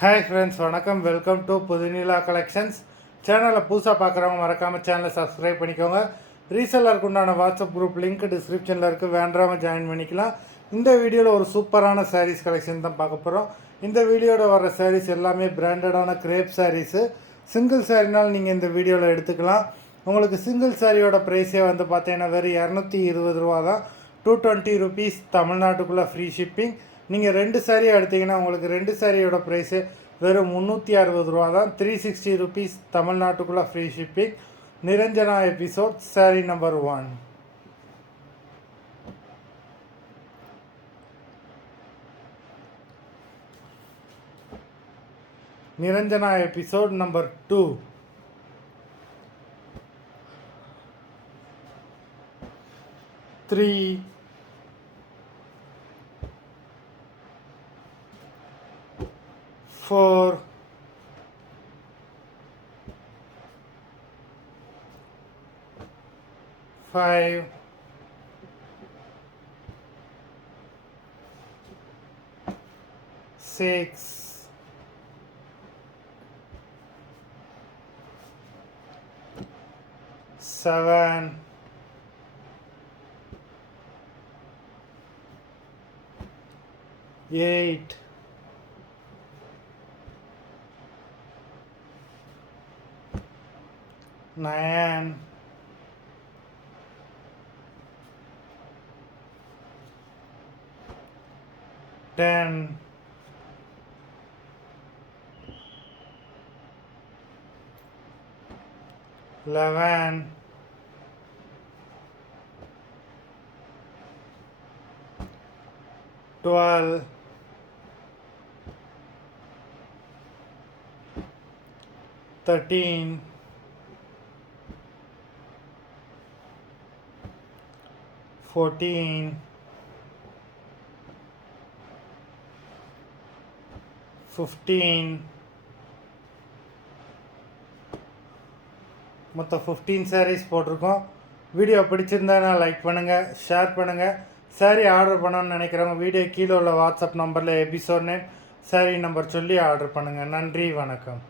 Hi friends, வணக்கம். Welcome to Puthunila collections. சேனலை புதுசாக பார்க்குறவங்க மறக்காமல் சேனலை சப்ஸ்கிரைப் பண்ணிக்கோங்க. ரீசெல்லருக்கு உண்டான வாட்ஸ்அப் குரூப் லிங்க் டிஸ்கிரிப்ஷனில் இருக்குது, வேண்டாமல் ஜாயின் பண்ணிக்கலாம். இந்த வீடியோவில் ஒரு சூப்பரான சாரீஸ் கலெக்ஷன் தான் பார்க்க போகிறோம். இந்த வீடியோவில் வர சாரீஸ் எல்லாமே பிராண்டடான கிரேப் சாரீஸு. சிங்கிள் சாரினால் நீங்கள் இந்த வீடியோவில் எடுத்துக்கலாம். உங்களுக்கு சிங்கிள் சாரியோட ப்ரைஸே வந்து பார்த்தீங்கன்னா வெறும் 220 ரூபா தான். 220 ருபீஸ் தமிழ்நாட்டுக்குள்ளே ஃப்ரீ ஷிப்பிங். நீங்கள் 2 சாரீ எடுத்திங்கன்னா உங்களுக்கு 2 சாரியோட ப்ரைஸு வெறும் 360 ரூபா தான். 360 ருபீஸ் தமிழ்நாட்டுக்குள்ளே ஃப்ரீ ஷிப்பிங். நிரஞ்சனா எபிசோட் சாரீ நம்பர் 1. Niranjana episode number 2. 3 4 5 6 7 8 9 10 11 12 13 14 15 மொத்தம் 15 சாரீஸ் போட்டிருக்கோம். வீடியோ பிடிச்சிருந்தா லைக் பண்ணுங்கள், ஷேர் பண்ணுங்கள். சாரீ ஆர்டர் பண்ணணும்னு நினைக்கிறவங்க வீடியோ கீழே உள்ள வாட்ஸ்அப் நம்பரில் எபிசோட் நேம், சாரீ நம்பர் சொல்லி ஆர்டர் பண்ணுங்கள். நன்றி, வணக்கம்.